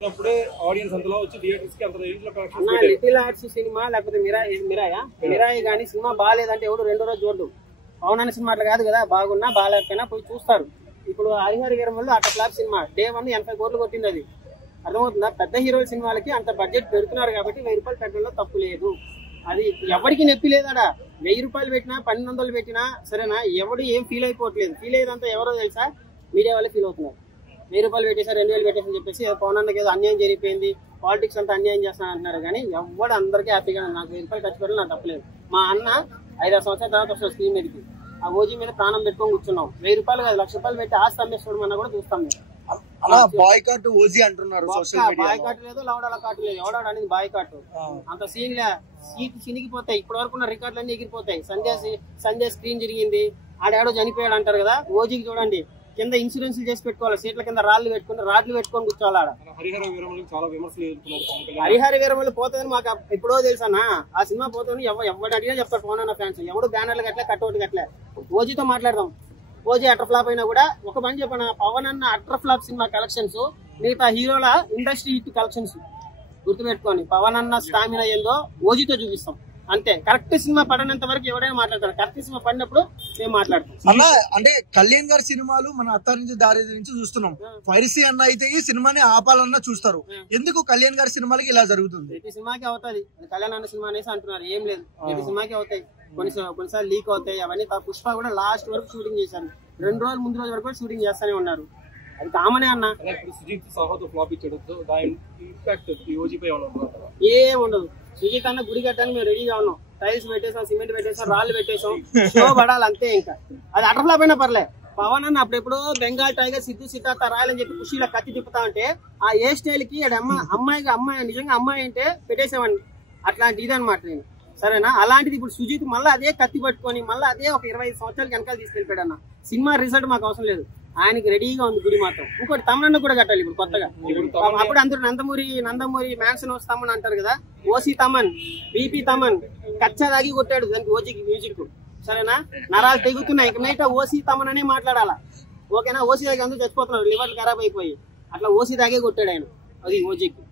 Audience అంతలో వచ్చి theatres కి అంత రేంజ్ లో కలెక్షన్స్ పెట్టారు. లిటిల్ ఆర్ట్స్ సినిమా లేకపోతే మిరాయి కానీ సినిమా బాగాలేదంటే ఎవడు రెండో రోజు చూడదు. అవునని సినిమా అట్లా కాదు కదా, బాగున్నా బాగాలేకపోయినా పోయి చూస్తారు. ఇప్పుడు హరిహర వీరమల్లు అట్లా ఫ్లాప్ సినిమా డే 1 80 కోట్లు కొట్టింది. అది అర్థమవుతుందా? పెద్ద హీరోల సినిమాలకి అంత బడ్జెట్ పెడుతున్నారు కాబట్టి 1000 రూపాయలు పెట్టడంలో తప్పు లేదు. అది ఎవరికి నొప్పి లేదాడా. 1000 రూపాయలు పెట్టినా 1200 పెట్టినా సరేనా, ఎవడు ఏం ఫీల్ అయిపోవట్లేదు. ఫీల్ అయ్యేదంతా ఎవరో తెలుసా, మీడియా వాళ్ళే ఫీల్ అవుతున్నారు. 1000 రూపాయలు పెట్టేసారు 2000 పెట్టేసి చెప్పేసి పవన్ అన్నకి ఏదో అన్యాయం జరిగిపోయింది, పాలిటిక్స్ అంతా అన్యాయం చేస్తాను అంటున్నారు. కానీ ఎవడు అందరికీ హ్యాపీగా నాకు 1000 రూపాయలు ఖర్చు పెట్టాలి, నాకు తప్పలేదు. మా అన్న 5-6 సంవత్సరాల తర్వాత వస్తాడు స్క్రీన్ మీదకి, ఆ ఓజీ మీద ప్రాణం పెట్టుకొని కూర్చున్నాం. 1000 రూపాయలు కాదు 1,00,000 రూపాయలు పెట్టి ఆస్తి అమ్మేసుకోవడం కూడా చూస్తాం మేము. అలా బాయ్కాట్ ఓజీ అంటున్నారు సోషల్ మీడియా. బాయ్కాట్ లేదు, లౌడాల కాటు లేదు. ఎవడాడు అనేది బాయ్కాట్ అంత సీన్ లే. సీట్ చినిగిపోతాయి. ఇప్పటి వరకు ఉన్న రికార్డులన్నీ ఎగిరిపోతాయి. సంజయ్ స్క్రీన్ జరిగింది, ఆడాడో చనిపోయాడు అంటారు కదా. ఓజీకి చూడండి, కింద ఇన్సూరెన్స్ చేసి పెట్టుకోవాలి, సీట్ల కింద రాడ్లు పెట్టుకొని కూర్చోవాలి. ఆడ హరిహర వీరమల్లు పోతుందని మాకు ఎప్పుడో తెలుసా. ఆ సినిమా పోతుంది ఎవరు అడిగినా చెప్తారు పవన్ అన్న ఫ్యాన్స్. ఎవడు బ్యానర్లు కట్టలే, కట్అవుట్ కట్టలే. ఓజీతో మాట్లాడదాం. ఓజీ అటర్ ఫ్లాప్ అయినా కూడా ఒక పని చెప్పిన, పవన్ అన్న అటర్ ఫ్లాప్ సినిమా కలెక్షన్స్ మిగతా హీరోల ఇండస్ట్రీ హిట్ కలెక్షన్స్ గుర్తుపెట్టుకోండి. పవన్ అన్న స్టామినా ఏందో ఓజీతో చూపిస్తాం అంతే. కరెక్ట్ సినిమా పడినంత వరకు ఎవరైనా మాట్లాడతారు, కరెక్ట్ సినిమా పడినప్పుడు మేము మాట్లాడతాం. అలా అంటే కళ్యాణ్ గారి సినిమాలు మన అత్త నుంచి దారి నుంచి చూస్తున్నాం. పైరసీ అన్న అయితే ఈ సినిమాని ఆపాలన్నా చూస్తారు. ఎందుకు కళ్యాణ్ గారి సినిమాలకి ఇలా జరుగుతుంది? ప్రతి సినిమాకి అవుతుంది. కళ్యాణ్ అన్న సినిమా అనేసి అంటున్నారు, ఏం లేదు. ప్రతి సినిమాకి అవుతాయి, కొన్నిసార్లు లీక్ అవుతాయి. అవన్నీ పుష్ప కూడా లాస్ట్ వరకు షూటింగ్ చేశారు. 2 రోజుల ముందు రోజు వరకు షూటింగ్ చేస్తానే ఉన్నారు. అది కామనే అన్న. ఏం ఉండదు. సుజిత్ అన్న గుడి కట్టడానికి మేము రెడీగా ఉన్నాం. టైల్స్ పెట్టేసాం, సిమెంట్ పెట్టేసాం, రాళ్ళు పెట్టేసాం. షో పడాలి అంతే. ఇంకా అది అటర్ ఫ్లాప్ అయినా పర్లే. పవన్ అన్న అప్పుడెప్పుడో బెంగాల్ టైగర్ సిద్ధార్థ రాయల్ అని చెప్పి ఖుషీలో కత్తి తిప్పుతా ఉంటే ఆ ఏ స్టైల్ కి అమ్మాయి నిజంగా అమ్మాయి అంటే పెట్టేసేవాడిని. అట్లాంటి ఇదనమాట నేను, సరేనా. అలాంటిది ఇప్పుడు సుజిత్ మళ్ళీ అదే కత్తి పట్టుకొని మళ్ళీ అదే ఒక 25 సంవత్సరాల వెనకాల తీసుకెళ్ళిపోయాడు అన్న. సినిమా రిజల్ట్ మాకు అవసరం లేదు, ఆయనకి రెడీగా ఉంది గుడి మాత్రం. ఇంకోటి తమనన్న కూడా కట్టాలి ఇప్పుడు కొత్తగా. అప్పుడు అందరూ నందమూరి మ్యాన్సన్ వస్తామని అంటారు కదా. ఓసీ తమన్, బీపీ తమన్ కచ్చా దాగి కొట్టాడు దానికి ఓజీకి మ్యూజిక్, సరేనా. నరాలు తెగుతున్నాయి. ఇక నైట్ ఓసీ తమన్ అనే మాట్లాడాలా, ఓకేనా. ఓసీ దాగి అందరూ చచ్చిపోతున్నారు, లివర్లు ఖరాబ్ అయిపోయి. అట్లా ఓసీ దాగే కొట్టాడు ఆయన, అది ఓజీకి.